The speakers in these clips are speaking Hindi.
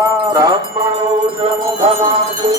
ब्राह्मणो जमुखनाथो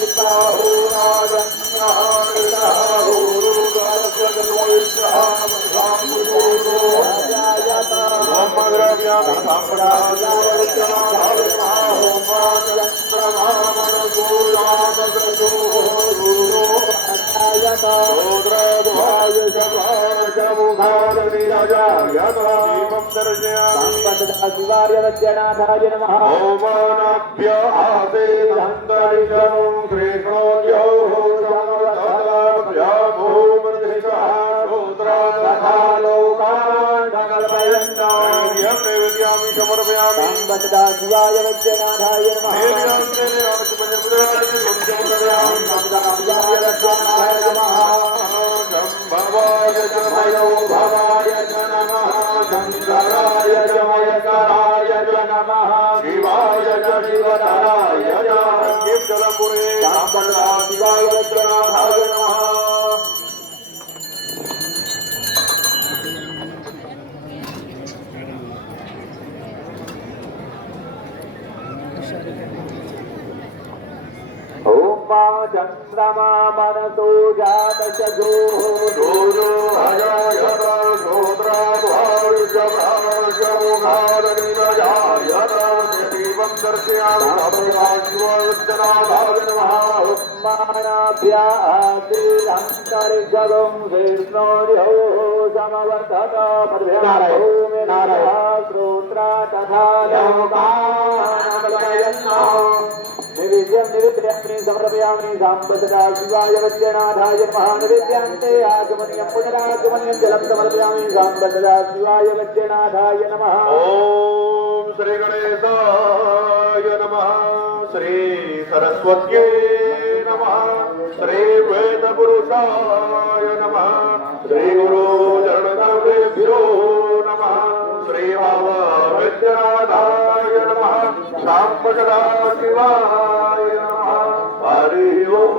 शिवाय वज्रनाथाय नमः। ओमानाभ्य आसेदन्तरिषं कृष्णोऽयो शिवाय वज्रनाथाय नमः। भवाय च मयो भवाय च नमः शङ्कराय च मयकराय च नमः शिवाय च शिवतराय च कीर्तनपुरे शिवाय वज्रनाथाय नमः। चंद्रमा मनसो जातशो जोजो हयायत शोद्राभार्यमुखारनिमयायत देवं दर्शयामि शिवजनाभाय नमः। मानाभ्यान्तरिजगं विष्णोर्यो समवर्तत श्रोत्रा तथा निवेद्यामि समर्पयामि साम्प्रदा शिवाय वज्रनाथाय नमः। निवेद्यान्ते आगमनीयं पुनरागमनीयं जलं समर्पयामि साम्प्रदा शिवाय वज्रनाथाय नमः। ओम श्री गणेशाय नमः। श्री सरस्वत्यै नमः। श्री वेदपुरुषाय नमः। श्री गुरु चरणकमलेभ्यो नमः। श्री बाबा वैद्यनाथाय नमः। शाम्प्रदा शिवाय नमः। हरि ओम।